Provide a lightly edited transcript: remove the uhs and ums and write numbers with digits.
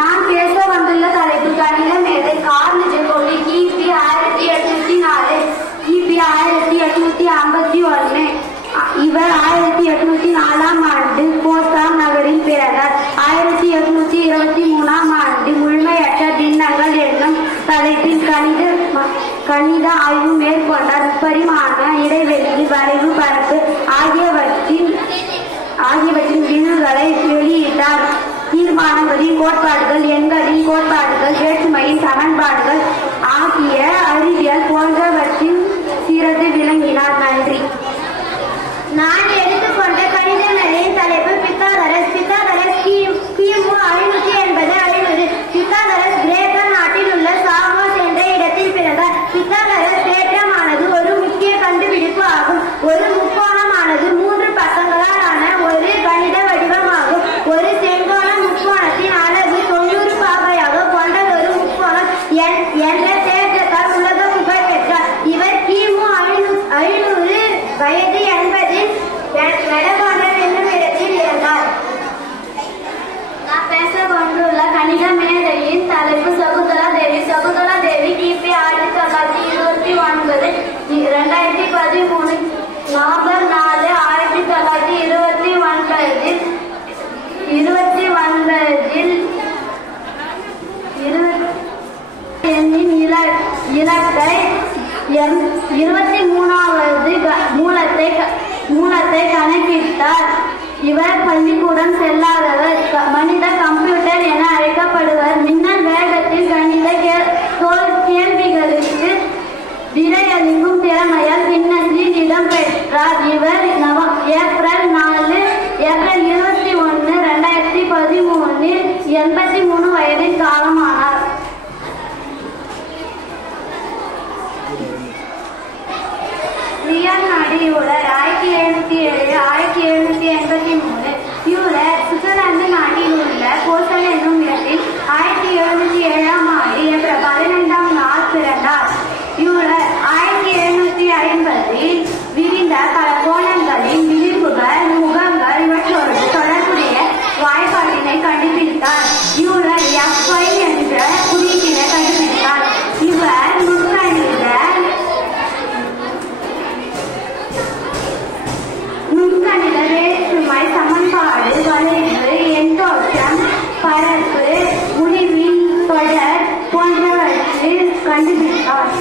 நான் பேச வந்துள்ள தலைப்பு கணித மேதை கார்ல் ஜெகோலி கிபி 1804 கிபி 1851. இவர் 1804ஆம் ஆண்டு போஸ்டாம் நகரில் பிறந்தார். 1823ஆம் ஆண்டு முழுமையற்ற பின்னங்கள் என்னும் தலைப்பில் கணித ஆய்வு மேற்கொண்டார். முப்பரிமாண இடைவெளியில் வரைவு பரப்பு ஆகியவற்றின் விருதுகளை வெளியிட்டார். தீர்மானங்களின் கோட்பாடுகள், எண்களின் கோட்பாடுகள், வேற்றுமையின் சமன்பாடுகள் ஆகிய அறிவியல் போன்றவற்றின் சிறந்து விளங்கினார். நன்றி. நான் எடுத்துக்கொண்ட கணித மேதையின் தலைப்பு பித்தாகரஸ். பித்தாகரஸ் கிமு 580 பித்தாகரஸ் கிரேக்க நாட்டில் உள்ள சாமோஸ் என்ற இடத்தில் பிறந்தார். பித்தாகரஸ் தேற்றமானது ஒரு முக்கிய கண்டுபிடிப்பு ஆகும். ஒரு முக்கோணமானது 3 பக்கங்களால் ஆன ஒரு கணித வடிவமாகும். ஒரு செங்கோண முக்கோணத்தின் அளவு 90 பாகையாக கொண்ட ஒரு முக்கோணம் என்ற தேற்றத்தால் உலக புகழ் பெற்றார். இவர் கிமு 500 வயது என்பதில் வடகொண்டர் என்னும் இடத்தில் இருந்தார். நான் பேச கொண்டுள்ள கணித மேதையின் தலைப்பு சகுந்தலா தேவி. சகுந்தலா தேவி கிபி 1929 2013 நவம்பர் 4 1929 இலக்கை 23வது மூலத்தை கணக்கிட்டார். இவர் பள்ளிக்கூடம் செல்லாதவர். மனித கம்ப்யூட்டர் என அழைக்கப்படுவர். மின்னல் வேகத்தில் கணித கேள்விகளுக்கு விடையளிக்கும் திறமையால் பின்னணியில் இடம் பெற்றார். இவர் ஏப்ரல் 21 2013 83 வயதில் காலமானார். Leonardo Euler 1707 1783. யூலர் சுவிட்சர்லாந்து நாட்டில் உள்ள போசல் என்னும் இடத்தில் 1707ஆம் ஆண்டு ஏப்ரல் 12ஆம் நாள் பிறந்தார். யூலர் 1750இல் விரிந்த கோணங்களின் விளிம்புகள், முகங்கள் இவற்றோடு தொடர்புடைய வாய்ப்பாட்டினை கண்டுபிடித்தார். யூலர் FY என்ற குறியீட்டினை கண்டுபிடித்தார். இவர் நுண்கணித வேற்றுமை சமன்பாடு, வளைவு, எண்தோற்றம், பரப்பு, முடிவின் தொடர் போன்றவற்றில் கண்டுபிடித்தார்.